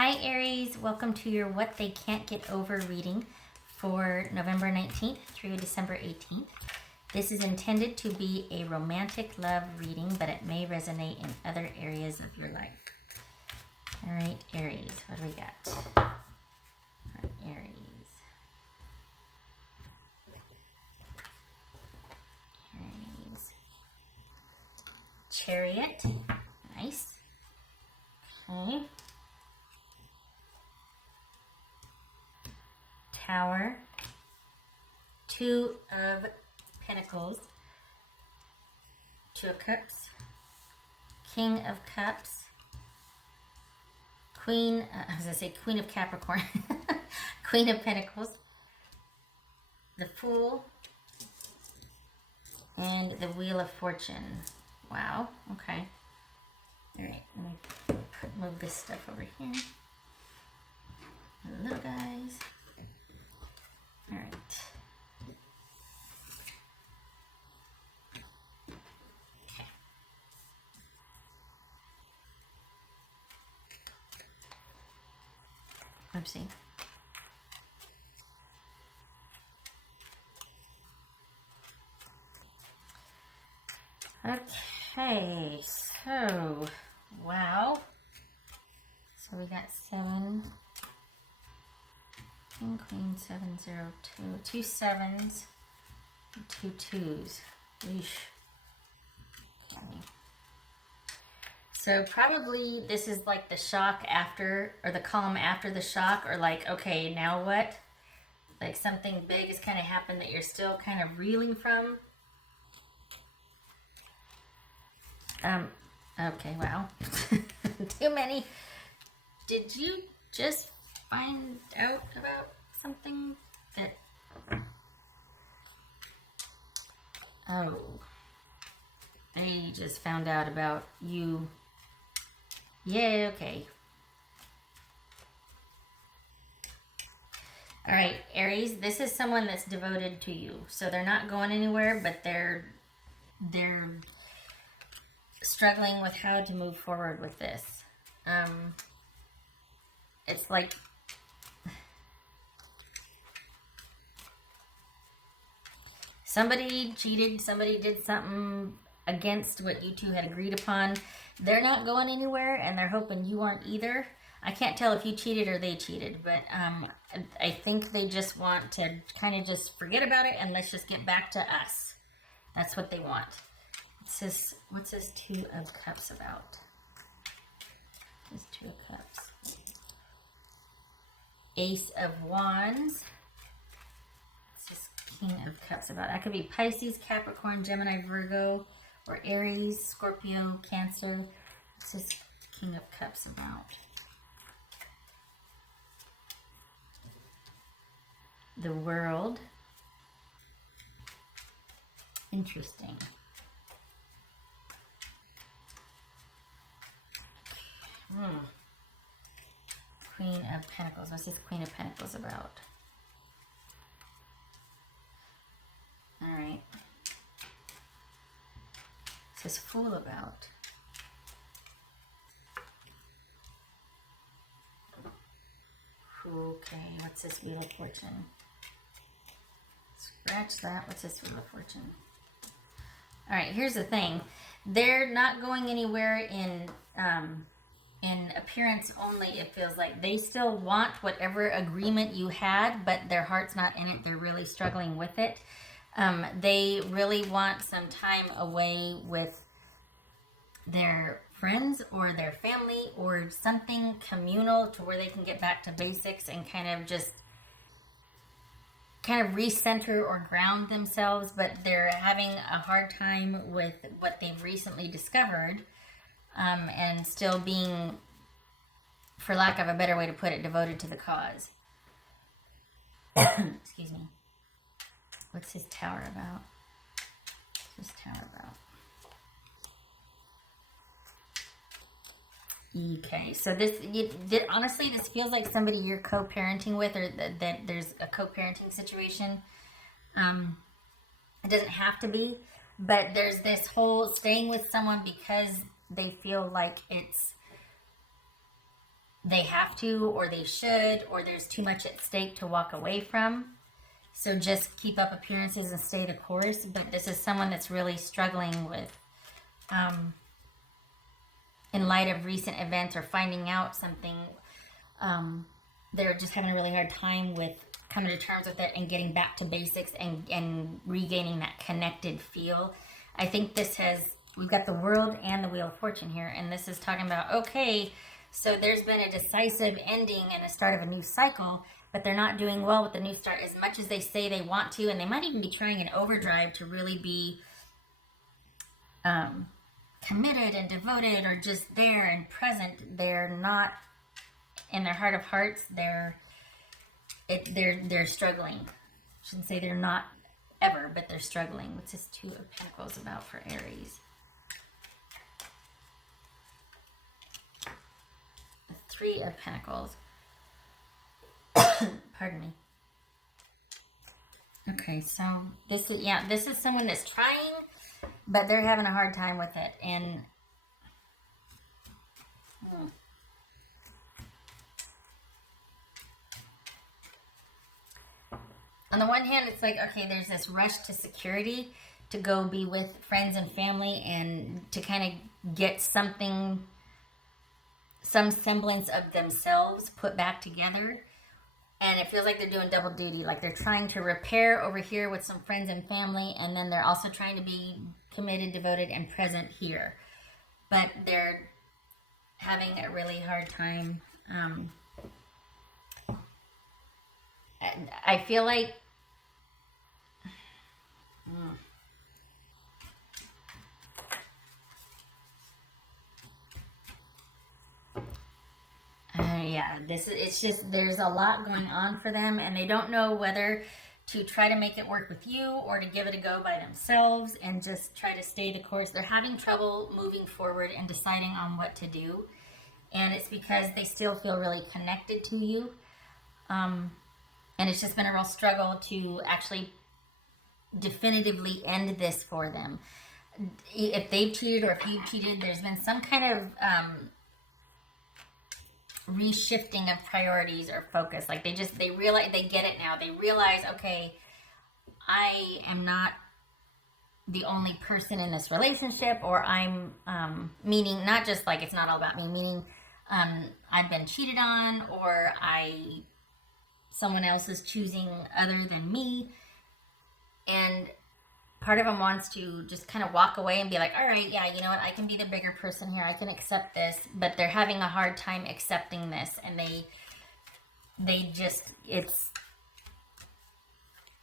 Hi Aries, welcome to your What They Can't Get Over reading for November 19th through December 18th. This is intended to be a romantic love reading, but it may resonate in other areas of your life. All right, Aries, what do we got? All right, Aries. Aries. Chariot. Nice. Okay. Tower, Two of Pentacles, Two of Cups, King of Cups, Queen, I was going to say Queen of Capricorn, Queen of Pentacles, the Fool, and the Wheel of Fortune. Wow, okay. All right, let me move this stuff over here. Hello, guys. All right. Okay. Oopsie. Okay, so, wow. So we got 7. King, Queen, 7, 0, 2. 2 sevens, 2 twos. Yeesh. Okay. So probably this is like the shock after, or the calm after the shock, or like, okay, now what? Like something big has kind of happened that you're still kind of reeling from. Okay, wow. Too many. Did you just find out about something that... Oh. I just found out about you. Yeah, okay. All right, Aries, this is someone that's devoted to you. So they're not going anywhere, but they're struggling with how to move forward with this. It's like somebody cheated, somebody did something against what you two had agreed upon. They're not going anywhere, and they're hoping you aren't either. I can't tell if you cheated or they cheated, but I think they just want to kind of just forget about it and let's just get back to us. That's what they want. It says, what's this Two of Cups about? This Two of Cups. Ace of Wands. What's this King of Cups about? That could be Pisces, Capricorn, Gemini, Virgo, or Aries, Scorpio, Cancer. What's this King of Cups about? The World. Interesting. Queen of Pentacles. What's this Queen of Pentacles about? All right. What's this Fool about? Okay, what's this Wheel of Fortune? Scratch that. What's this Wheel of Fortune? All right, here's the thing. They're not going anywhere in appearance only. It feels like they still want whatever agreement you had, but their heart's not in it. They're really struggling with it. They really want some time away with their friends or their family or something communal to where they can get back to basics and kind of recenter or ground themselves, but they're having a hard time with what they've recently discovered, and still being, for lack of a better way to put it, devoted to the cause. Excuse me. What's this Tower about? What's this Tower about? Okay, so honestly, this feels like somebody you're co-parenting with, or that there's a co-parenting situation. It doesn't have to be, but there's this whole staying with someone because they feel like they have to, or they should, or there's too much at stake to walk away from. So just keep up appearances and stay the course. But this is someone that's really struggling with, in light of recent events or finding out something, they're just having a really hard time with coming to terms with it and getting back to basics and regaining that connected feel. I think this has, we've got the World and the Wheel of Fortune here, and this is talking about, okay, so there's been a decisive ending and a start of a new cycle, but they're not doing well with the new start as much as they say they want to, and they might even be trying in overdrive to really be committed and devoted or just there and present. They're not, in their heart of hearts, they're struggling. I shouldn't say they're not ever, but they're struggling. What's this Two of Pentacles about for Aries? The Three of Pentacles. Pardon me. Okay, so this is, yeah, this is someone that's trying, but they're having a hard time with it. And on the one hand, it's like, okay, there's this rush to security to go be with friends and family and to kind of get something, some semblance of themselves put back together. And it feels like they're doing double duty. Like they're trying to repair over here with some friends and family, and then they're also trying to be committed, devoted, and present here. But they're having a really hard time. I feel like yeah, it's just, there's a lot going on for them, and they don't know whether to try to make it work with you or to give it a go by themselves and just try to stay the course. They're having trouble moving forward and deciding on what to do, and it's because they still feel really connected to you. And it's just been a real struggle to actually definitively end this for them. If they've cheated or if you've cheated, there's been some kind of reshifting of priorities or focus. Like they realize, they get it now. They realize, okay, I am not the only person in this relationship, or I'm, meaning not just like it's not all about me, meaning I've been cheated on, or someone else is choosing other than me. And part of them wants to just kind of walk away and be like, all right, yeah, you know what, I can be the bigger person here, I can accept this. But they're having a hard time accepting this, and they just, it's,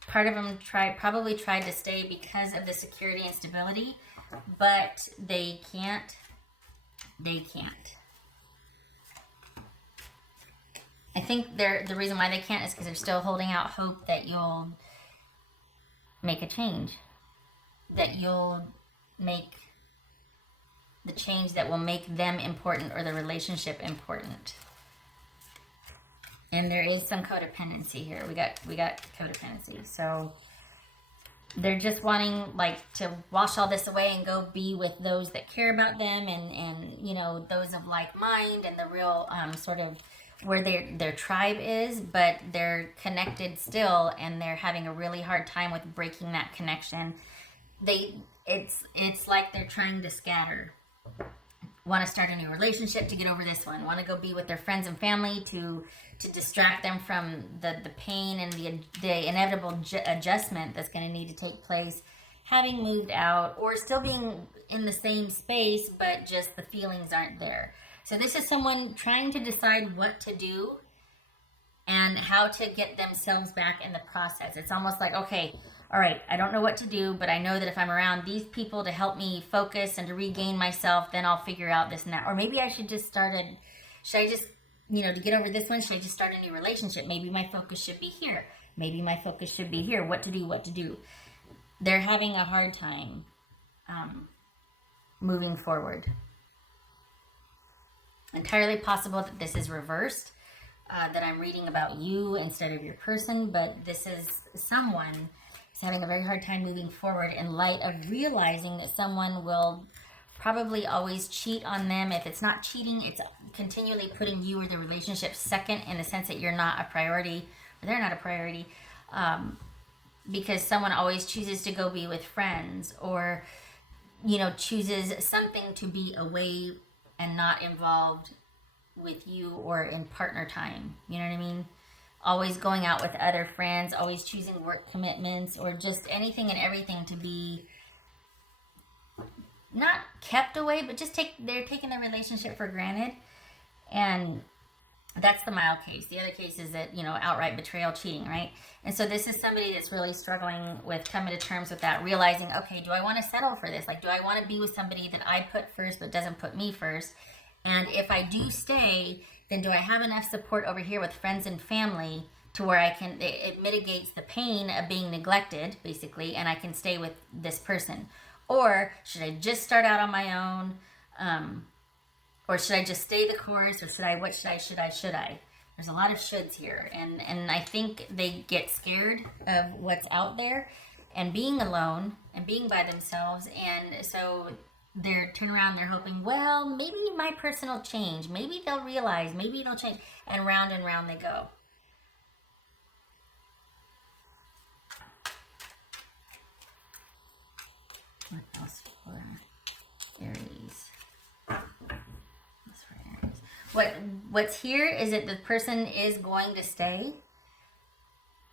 part of them probably tried to stay because of the security and stability, but they can't. I think the reason why they can't is because they're still holding out hope that you'll make a change, that you'll make the change that will make them important or the relationship important. And there is some codependency here. We got codependency. So they're just wanting like to wash all this away and go be with those that care about them, and you know, those of like mind, and the real sort of where their tribe is, but they're connected still, and they're having a really hard time with breaking that connection. It's like they're trying to scatter. Want to start a new relationship to get over this one. Want to go be with their friends and family to distract them from the pain and the inevitable adjustment that's going to need to take place. Having moved out, or still being in the same space, but just the feelings aren't there. So this is someone trying to decide what to do and how to get themselves back in the process. It's almost like, okay, all right, I don't know what to do, but I know that if I'm around these people to help me focus and to regain myself, then I'll figure out this and that. Or maybe I should just should I just, you know, to get over this one, should I just start a new relationship? Maybe my focus should be here. Maybe my focus should be here. What to do. They're having a hard time moving forward. Entirely possible that this is reversed, that I'm reading about you instead of your person, but this is someone who's having a very hard time moving forward in light of realizing that someone will probably always cheat on them. If it's not cheating, it's continually putting you or the relationship second, in the sense that you're not a priority, or they're not a priority, because someone always chooses to go be with friends, or chooses something to be away and not involved with you or in partner time. You know what I mean? Always going out with other friends, always choosing work commitments, or just anything and everything to be not kept away, but just they're taking the relationship for granted. And that's the mild case. The other case is that, outright betrayal, cheating, right? And so this is somebody that's really struggling with coming to terms with that, realizing, okay, do I want to settle for this? Like, do I want to be with somebody that I put first but doesn't put me first? And if I do stay, then do I have enough support over here with friends and family to where it mitigates the pain of being neglected, basically, and I can stay with this person? Or should I just start out on my own? Or should I just stay the course? Or should I? There's a lot of shoulds here. And I think they get scared of what's out there and being alone and being by themselves. And so they're turn around, they're hoping, well, maybe my person will change. Maybe they'll realize, maybe it'll change. And round they go. What else for Aries? What's here is that the person is going to stay,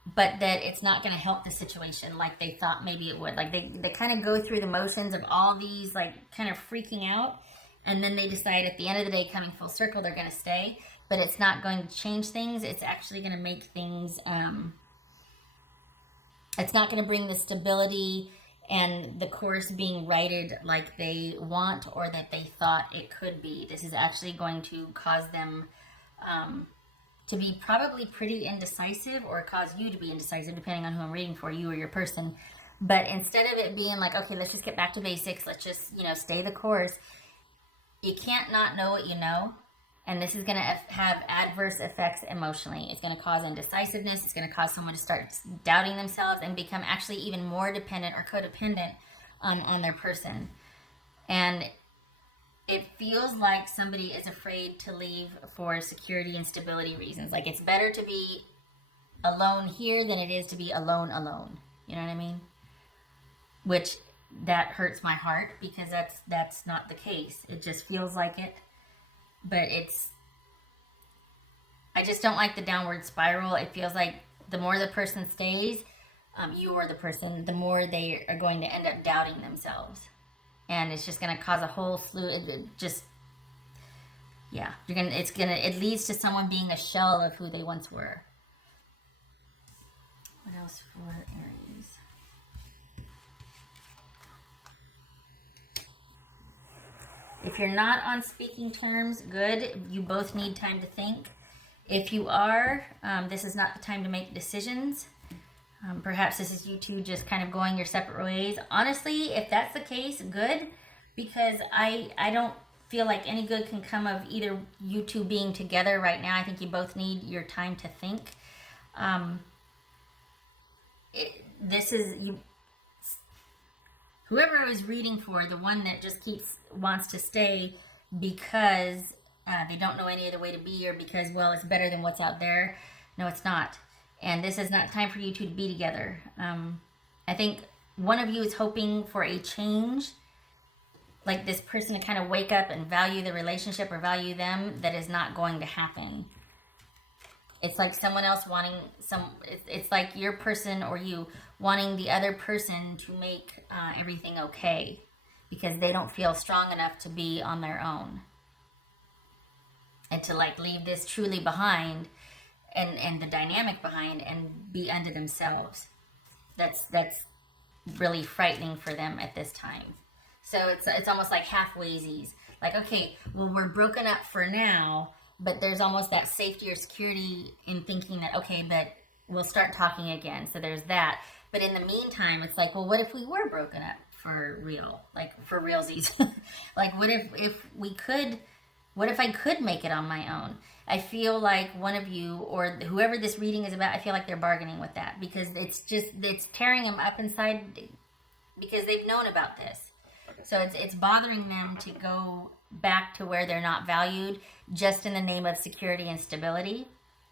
but that it's not going to help the situation like they thought maybe it would. Like they kind of go through the motions of all these, like, kind of freaking out, and then they decide at the end of the day, coming full circle, they're going to stay, but it's not going to change things. It's actually going to make things, it's not going to bring the stability and the course being righted like they want or that they thought it could be. This is actually going to cause them to be probably pretty indecisive, or cause you to be indecisive, depending on who I'm reading for, you or your person. But instead of it being like, okay, let's just get back to basics, let's just, stay the course, you can't not know what you know. And this is going to have adverse effects emotionally. It's going to cause indecisiveness. It's going to cause someone to start doubting themselves and become actually even more dependent or codependent on their person. And it feels like somebody is afraid to leave for security and stability reasons. Like, it's better to be alone here than it is to be alone. You know what I mean? Which, that hurts my heart, because that's not the case. It just feels like it. But I just don't like the downward spiral. It feels like the more the person stays, you or the person, the more they are going to end up doubting themselves. And it's just going to cause a whole slew. It leads to someone being a shell of who they once were. What else for Aries? If you're not on speaking terms, good. You both need time to think. If you are, this is not the time to make decisions. Perhaps this is you two just kind of going your separate ways. Honestly, if that's the case, good. Because I don't feel like any good can come of either you two being together right now. I think you both need your time to think. Whoever I was reading for, the one that just wants to stay because they don't know any other way to be, or because, well, it's better than what's out there. No, it's not. And this is not time for you two to be together. I think one of you is hoping for a change, like this person to kind of wake up and value the relationship or value them. That is not going to happen. It's like someone else wanting it's like your person or you wanting the other person to make everything okay, because they don't feel strong enough to be on their own. And to like leave this truly behind and the dynamic behind and be unto themselves. That's really frightening for them at this time. So it's almost like halfwaysies. Like, okay, well, we're broken up for now, but there's almost that safety or security in thinking that, okay, but we'll start talking again. So there's that. But in the meantime, it's like, well, what if we were broken up for real? Like, for realsies. Like, what if I could make it on my own? I feel like one of you, or whoever this reading is about, I feel like they're bargaining with that, because it's tearing them up inside, because they've known about this. So it's bothering them to go back to where they're not valued just in the name of security and stability.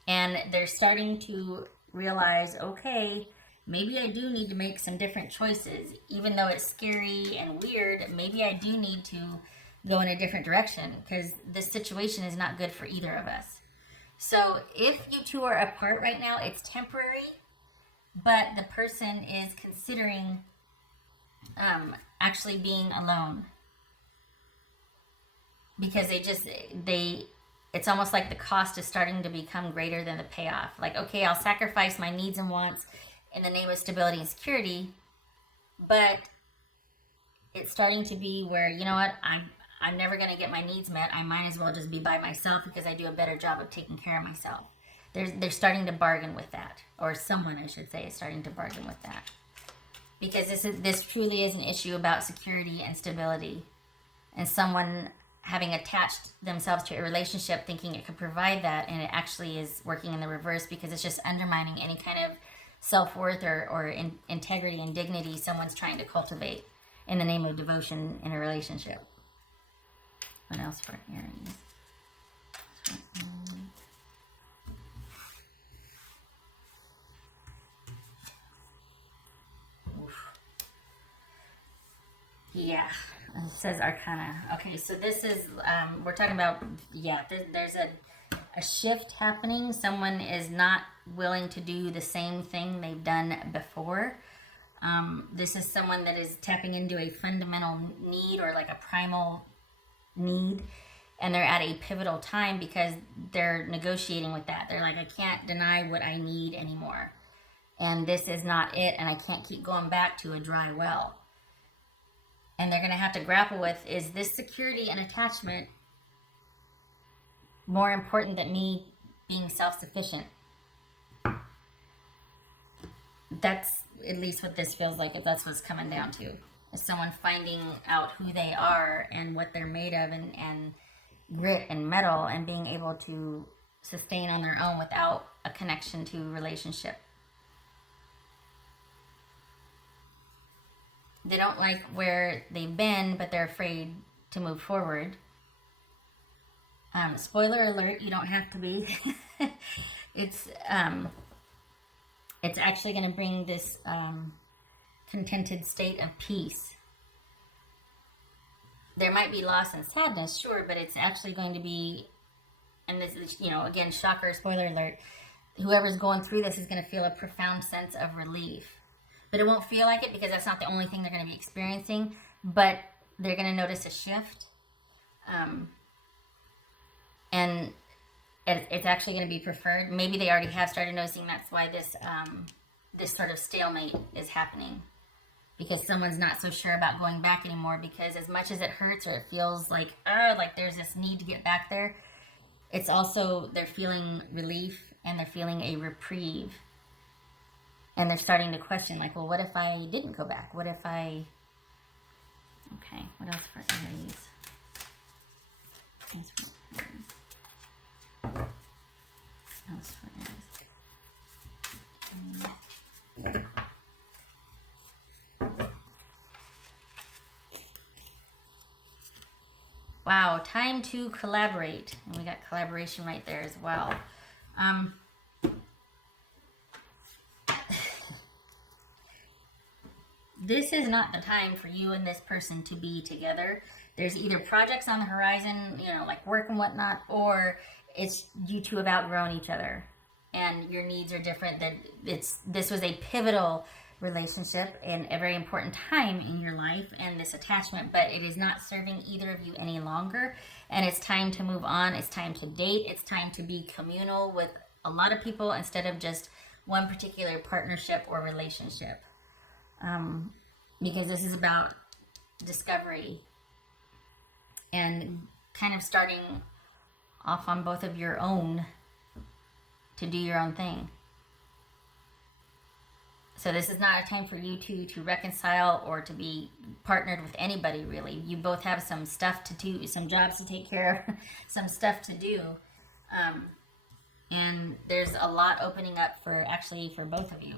And they're starting to realize, okay, maybe I do need to make some different choices. Even though it's scary and weird, maybe I do need to go in a different direction because this situation is not good for either of us. So if you two are apart right now, it's temporary, but the person is considering actually being alone because it's almost like the cost is starting to become greater than the payoff. Like, okay, I'll sacrifice my needs and wants in the name of stability and security, but it's starting to be where, you know what, I'm never going to get my needs met. I might as well just be by myself because I do a better job of taking care of myself. They're starting to bargain with that, or someone, I should say, is starting to bargain with that, because this truly is an issue about security and stability, and someone having attached themselves to a relationship thinking it could provide that, and it actually is working in the reverse because it's just undermining any kind of self-worth or integrity and dignity someone's trying to cultivate in the name of devotion in a relationship. What else for Aries? Yeah, it says Arcana. Okay, so this is, we're talking about, yeah, there's a shift happening. Someone is not willing to do the same thing they've done before. This is someone that is tapping into a fundamental need or like a primal need, and they're at a pivotal time because they're negotiating with that. They're like, I can't deny what I need anymore, and this is not it, and I can't keep going back to a dry well. And they're going to have to grapple with, is this security and attachment more important than me being self-sufficient? That's at least what this feels like, if that's what it's coming down to. Is someone finding out who they are and what they're made of, and grit and metal, and being able to sustain on their own without a connection to relationship. They don't like where they've been, but they're afraid to move forward. Spoiler alert, you don't have to be. It's actually going to bring this contented state of peace. There might be loss and sadness, sure, but it's actually going to be, and this is, again, shocker, spoiler alert, whoever's going through this is going to feel a profound sense of relief. But it won't feel like it because that's not the only thing they're going to be experiencing, but they're going to notice a shift. And it's actually going to be preferred. Maybe they already have started noticing that's why this sort of stalemate is happening. Because someone's not so sure about going back anymore, because as much as it hurts or it feels like there's this need to get back there, it's also they're feeling relief and they're feeling a reprieve. And they're starting to question, like, well, what if I didn't go back? What if I... Okay, what else for Aries? What else for Aries? Wow, time to collaborate. And we got collaboration right there as well. This is not the time for you and this person to be together. There's either projects on the horizon, like work and whatnot, or it's you two have outgrown each other and your needs are different. This was a pivotal relationship and a very important time in your life and this attachment, but it is not serving either of you any longer, and it's time to move on. It's time to date. It's time to be communal with a lot of people instead of just one particular partnership or relationship. Because this is about discovery and kind of starting off on both of your own to do your own thing. So this is not a time for you two to reconcile or to be partnered with anybody, really. You both have some stuff to do, some jobs to take care of, some stuff to do. And there's a lot opening up for both of you.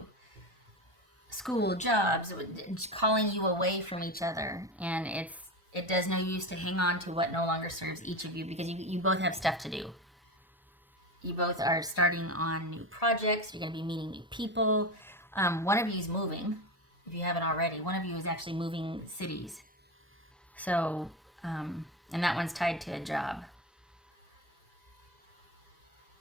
School, jobs, calling you away from each other. And it does no use to hang on to what no longer serves each of you, because you both have stuff to do. You both are starting on new projects. You're going to be meeting new people. One of you is moving, if you haven't already. One of you is actually moving cities. So, and that one's tied to a job.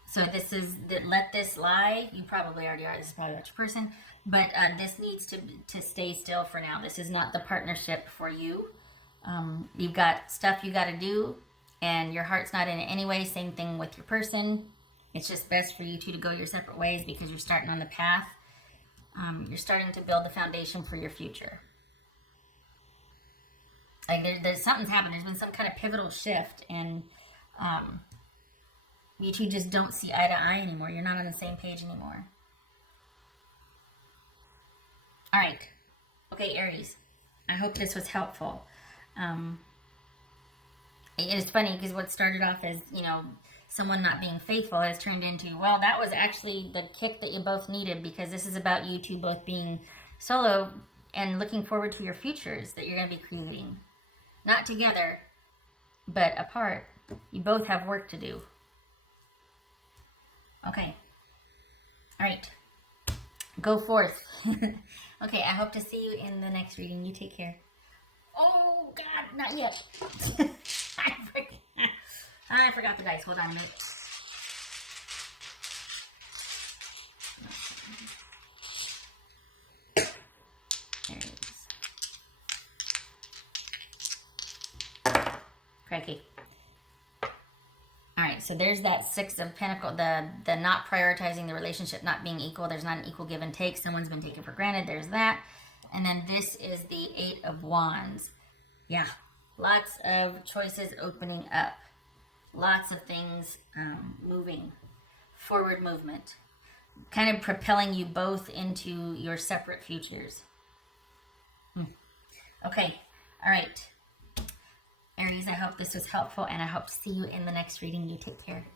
So this is that. Let this lie. You probably already are. This is probably not your person, but this needs to stay still for now. This is not the partnership for you. You've got stuff you got to do, and your heart's not in it anyway. Same thing with your person. It's just best for you two to go your separate ways, because you're starting on the path. You're starting to build the foundation for your future. Like there's something's happened. There's been some kind of pivotal shift, and you two just don't see eye to eye anymore. You're not on the same page anymore. All right. Okay, Aries. I hope this was helpful. It's funny because what started off as, someone not being faithful has turned into, well, that was actually the kick that you both needed, because this is about you two both being solo and looking forward to your futures that you're going to be creating. Not together, but apart. You both have work to do. Okay. All right. Go forth. Okay, I hope to see you in the next reading. You take care. Oh, God, not yet. I forgot the dice. Hold on a minute. There it is. Cranky. All right, so there's that Six of Pentacles, the not prioritizing the relationship, not being equal. There's not an equal give and take. Someone's been taken for granted. There's that. And then this is the Eight of Wands. Yeah, lots of choices opening up. Lots of things moving. Forward movement. Kind of propelling you both into your separate futures. Okay, all right. Aries, I hope this was helpful, and I hope to see you in the next reading. You take care.